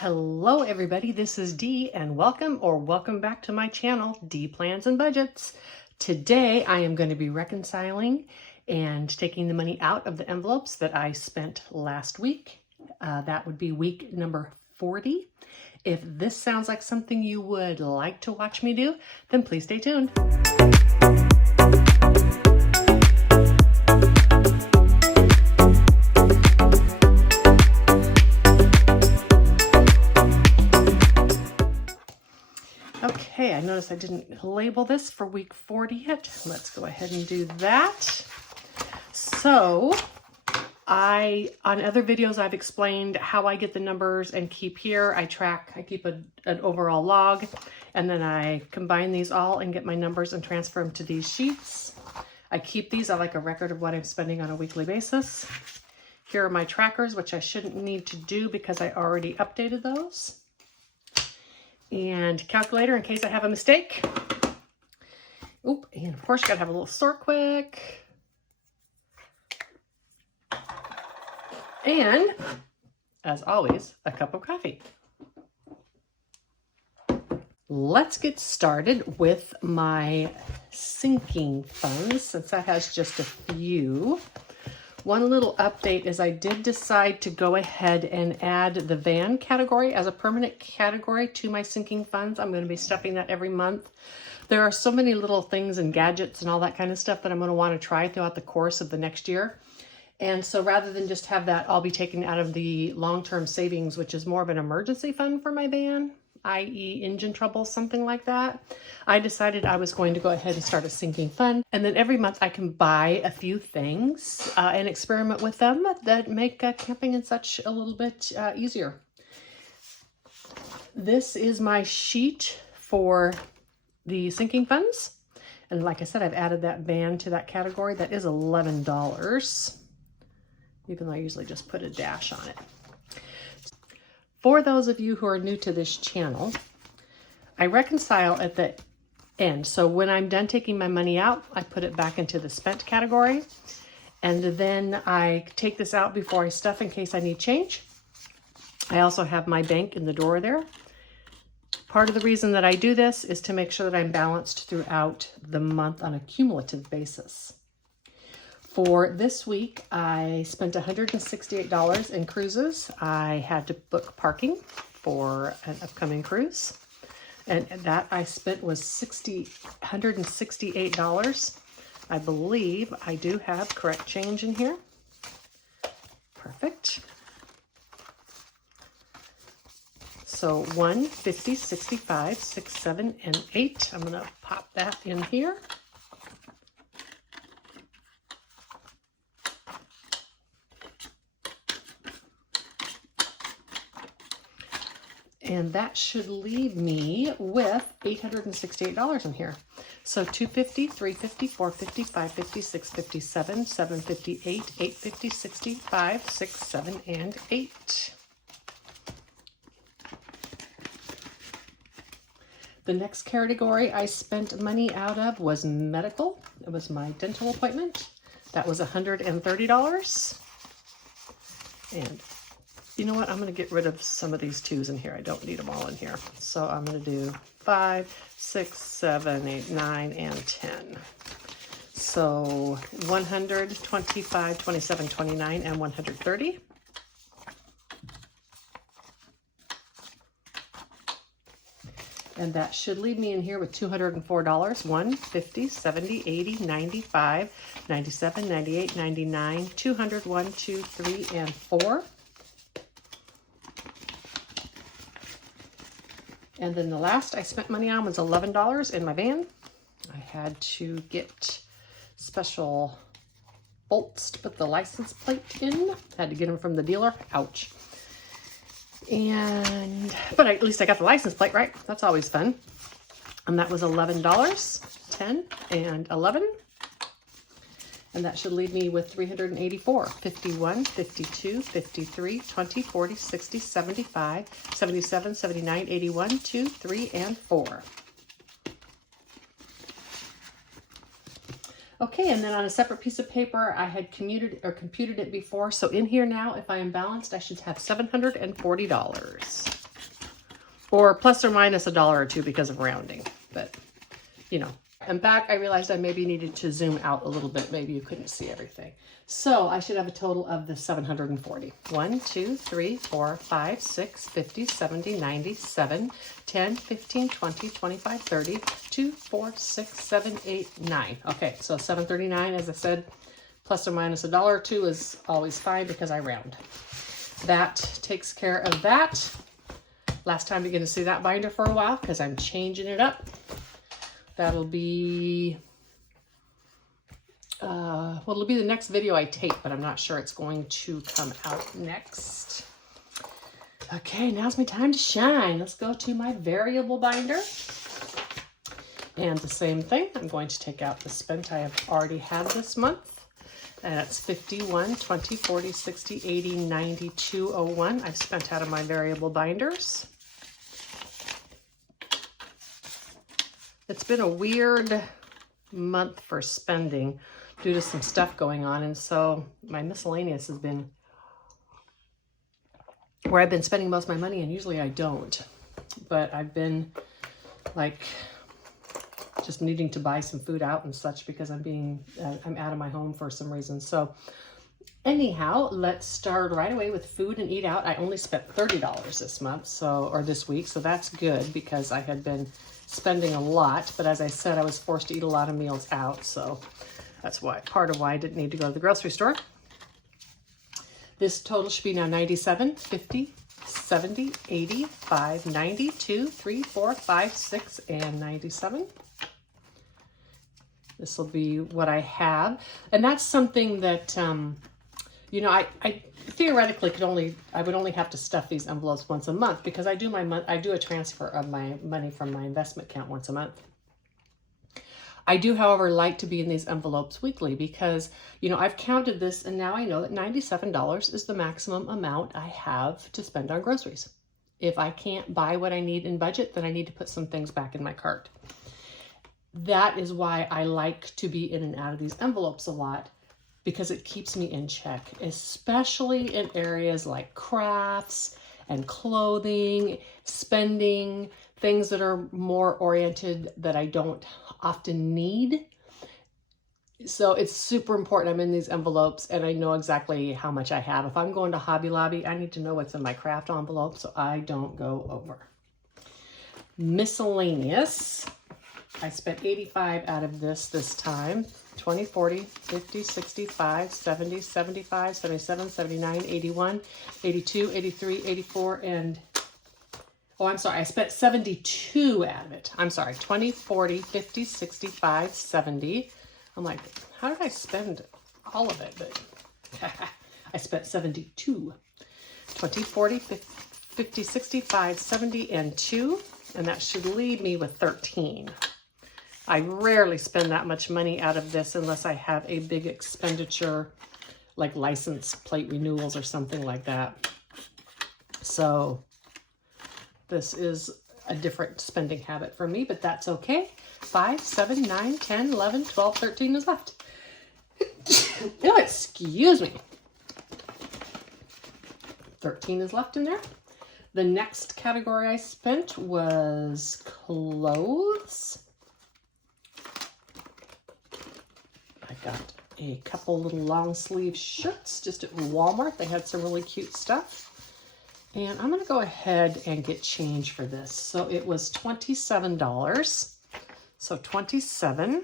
Hello everybody, this is Dee and welcome back to my channel, Dee Plans and Budgets. Today I am going to be reconciling and taking the money out of the envelopes that I spent last week. That would be week number 40. If this sounds like something you would like to watch me do, then please stay tuned. Okay, I noticed I didn't label this for week 40 yet. Let's go ahead and do that. So, on other videos I've explained how I get the numbers and keep here. I keep an overall log, and then I combine these all and get my numbers and transfer them to these sheets. I keep these. I like a record of what I'm spending on a weekly basis. Here are my trackers, which I shouldn't need to do because I already updated those. And calculator in case I have a mistake. Oop, and of course you gotta have a little sort quick. And, as always, a cup of coffee. Let's get started with my sinking funds, since that has just a few. One little update is I did decide to go ahead and add the van category as a permanent category to my sinking funds. I'm going to be stuffing that every month. There are so many little things and gadgets and all that kind of stuff that I'm going to want to try throughout the course of the next year. And so rather than just have that all be taken out of the long-term savings, which is more of an emergency fund for my van, i.e. engine trouble, something like that, I decided I was going to go ahead and start a sinking fund. And then every month I can buy a few things and experiment with them that make camping and such a little bit easier. This is my sheet for the sinking funds. And like I said, I've added that van to that category. That is $11, even though I usually just put a dash on it. For those of you who are new to this channel, I reconcile at the end. So when I'm done taking my money out, I put it back into the spent category. And then I take this out before I stuff in case I need change. I also have my bank in the drawer there. Part of the reason that I do this is to make sure that I'm balanced throughout the month on a cumulative basis. For this week, I spent $168 in cruises. I had to book parking for an upcoming cruise, and that I spent was $168. I believe I do have correct change in here. Perfect. So 1, 50, 65, 6, 7, and 8. I'm going to pop that in here. And that should leave me with $868 in here. So $250, $350, $450, $550, $657, $758, $850, $65, $6, $7, and $8. The next category I spent money out of was medical. It was my dental appointment. That was $130. And you know what? I'm going to get rid of some of these 2s in here. I don't need them all in here. So I'm going to do 5, 6, 7, 8, 9, and 10. So 100, 25, 27, 29, and 130. And that should leave me in here with $204. 1, 50, 70, 80, 95, 97, 98, 99, 200, 1, 2, 3, and 4. And then the last I spent money on was $11 in my van. I had to get special bolts to put the license plate in. Had to get them from the dealer. Ouch. But at least I got the license plate, right? That's always fun. And that was $11, 10, and 11. And that should leave me with 384, 51, 52, 53, 20, 40, 60, 75, 77, 79, 81, 2, 3, and 4. Okay, and then on a separate piece of paper, I had commuted or computed it before. So in here now, if I am balanced, I should have $740. Or plus or minus $1 or $2 because of rounding, but you know. And back, I realized I maybe needed to zoom out a little bit. Maybe you couldn't see everything. So I should have a total of the 740. 1, 2, 3, 4, 5, 6, 50, 70, 90, 7, 10, 15, 20, 25, 30, 2, 4, 6, 7, 8, 9. Okay, so 739, as I said, plus or minus $1 or $2 is always fine because I round. That takes care of that. Last time you're going to see that binder for a while because I'm changing it up. That'll be, well, it'll be the next video I tape, but I'm not sure it's going to come out next. Okay, now's my time to shine. Let's go to my variable binder. And the same thing, I'm going to take out the spent I have already had this month. And that's 51, 20, 40, 60, 80, 90, 201. I've spent out of my variable binders. It's been a weird month for spending due to some stuff going on. And so my miscellaneous has been where I've been spending most of my money, and usually I don't. But I've been like just needing to buy some food out and such because I'm out of my home for some reason. So anyhow, let's start right away with food and eat out. I only spent $30 this month, or this week. So that's good because I had been spending a lot, but as I said, I was forced to eat a lot of meals out, so that's part of why I didn't need to go to the grocery store. This total should be now 97, 50, 70, 85, 90, 2, 3, 4, 5, 6, and 97. This will be what I have, and that's something that you know, I theoretically I would only have to stuff these envelopes once a month because I do a transfer of my money from my investment account once a month. I do, however, like to be in these envelopes weekly because, you know, I've counted this and now I know that $97 is the maximum amount I have to spend on groceries. If I can't buy what I need in budget, then I need to put some things back in my cart. That is why I like to be in and out of these envelopes a lot, because it keeps me in check, especially in areas like crafts and clothing, spending, things that are more oriented that I don't often need. So it's super important I'm in these envelopes and I know exactly how much I have. If I'm going to Hobby Lobby, I need to know what's in my craft envelope so I don't go over. Miscellaneous. I spent 85 out of this time. 20, 40, 50, 65, 70, 75, 77, 79, 81, 82, 83, 84, and, oh, I'm sorry, I spent 72 out of it. I'm sorry, 20, 40, 50, 65, 70. I'm like, how did I spend all of it? But I spent 72. 20, 40, 50, 65, 70, and 2, and that should leave me with 13. I rarely spend that much money out of this unless I have a big expenditure like license plate renewals or something like that. So this is a different spending habit for me, but that's okay. 5, 7, 9, 10, 11, 12, 13 is left. Oh, excuse me. 13 is left in there. The next category I spent was clothes. I got a couple little long sleeve shirts just at Walmart. They had some really cute stuff. And I'm going to go ahead and get change for this. So it was $27. So 27,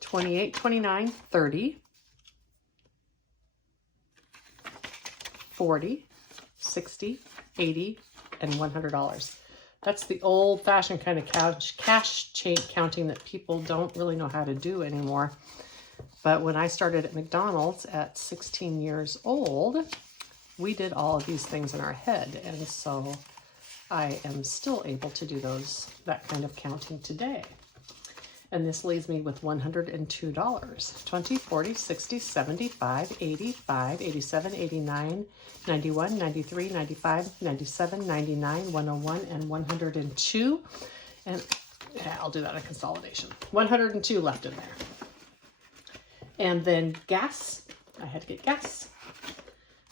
28, 29, 30, 40, 60, 80, and $100. That's the old-fashioned kind of cash counting that people don't really know how to do anymore. But when I started at McDonald's at 16 years old, we did all of these things in our head. And so I am still able to do that kind of counting today. And this leaves me with $102. 20, 40, 60, 75, 85, 87, 89, 91, 93, 95, 97, 99, 101, and 102. And yeah, I'll do that in consolidation. 102 left in there. And then gas, I had to get gas.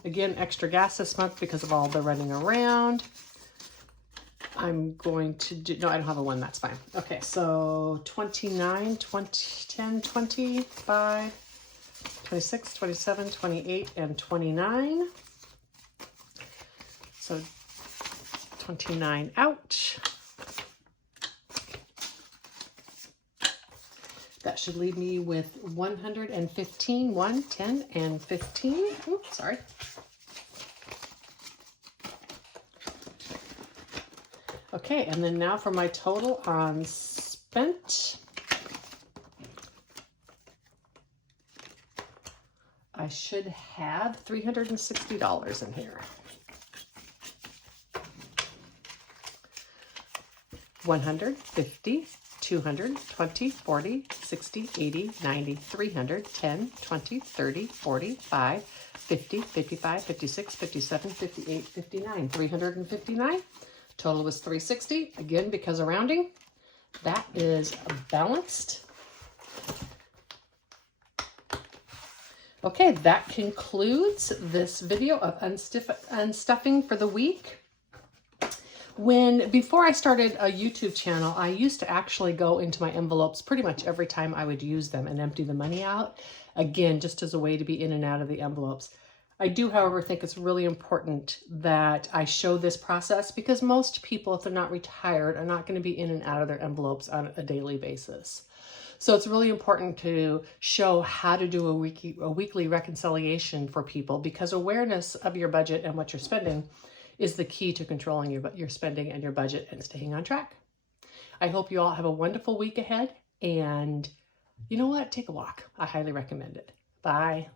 Again, extra gas this month because of all the running around. I'm going to do, no, I don't have a 1, that's fine. Okay, so 29, 20, 10, 25, 26, 27, 28, and 29. So 29 out. That should leave me with 115, 1, 10, and 15. Oops, sorry. Okay, and then now for my total on spent. I should have $360 in here. 100, 50, 200, 20, 40, 60, 80, 90, 300, 10, 20, 30, 40, 5, 50, 55, 56, 57, 58, 59, 359. Total was 360. Again, because of rounding, that is balanced. Okay, that concludes this video of unstuffing for the week. Before I started a YouTube channel, I used to actually go into my envelopes pretty much every time I would use them and empty the money out. Again, just as a way to be in and out of the envelopes. I do, however, think it's really important that I show this process because most people, if they're not retired, are not going to be in and out of their envelopes on a daily basis. So it's really important to show how to do a weekly reconciliation for people because awareness of your budget and what you're spending is the key to controlling your spending and your budget and staying on track. I hope you all have a wonderful week ahead. And you know what? Take a walk. I highly recommend it. Bye.